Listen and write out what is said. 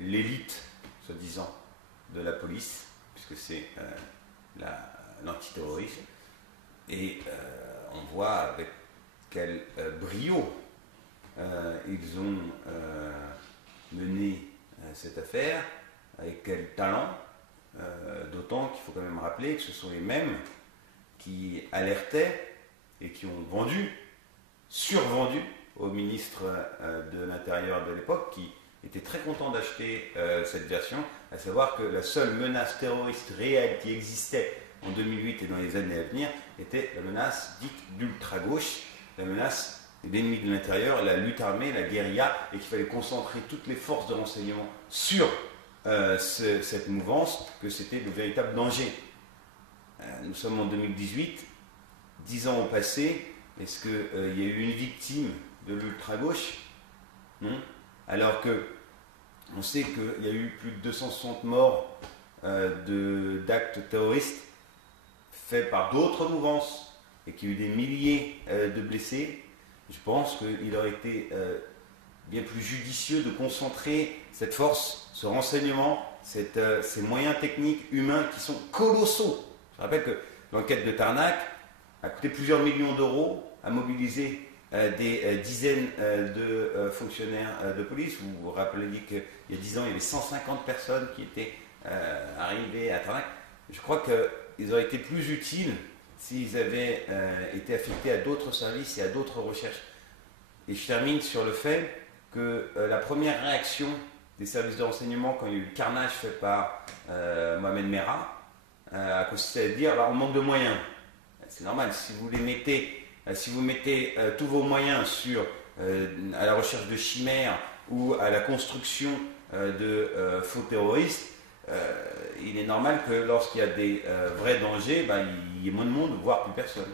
l'élite, soi-disant, de la police, puisque c'est l'antiterrorisme. Et on voit avec quel brio ils ont mené cette affaire, avec quel talent, d'autant qu'il faut quand même rappeler que ce sont les mêmes qui alertaient et qui ont survendu au ministre de l'Intérieur de l'époque, qui était très content d'acheter cette version, à savoir que la seule menace terroriste réelle qui existait en 2008 et dans les années à venir était la menace dite d'ultra-gauche, la menace de l'ennemi de l'intérieur, la lutte armée, la guérilla, et qu'il fallait concentrer toutes les forces de renseignement sur cette mouvance, que c'était le véritable danger. Nous sommes en 2018, 10 ans ont passé, est-ce qu'il y a eu une victime de l'ultra-gauche? Non. Alors que on sait qu'il y a eu plus de 260 morts d'actes terroristes faits par d'autres mouvances et qu'il y a eu des milliers de blessés. Je pense qu'il aurait été bien plus judicieux de concentrer cette force, ce renseignement, ces moyens techniques humains qui sont colossaux. Je rappelle que l'enquête de Tarnac a coûté plusieurs millions d'euros à mobiliser des dizaines de fonctionnaires de police. Vous vous rappelez qu'il y a 10 ans, il y avait 150 personnes qui étaient arrivées à Tarnac. Je crois qu'ils auraient été plus utiles s'ils avaient été affectés à d'autres services et à d'autres recherches. Et je termine sur le fait que la première réaction des services de renseignement quand il y a eu le carnage fait par Mohamed Merah a consisté à dire on manque de moyens. C'est normal, si vous mettez tous vos moyens à la recherche de chimères ou à la construction de faux terroristes, il est normal que lorsqu'il y a des vrais dangers, il y ait moins de monde, voire plus personne.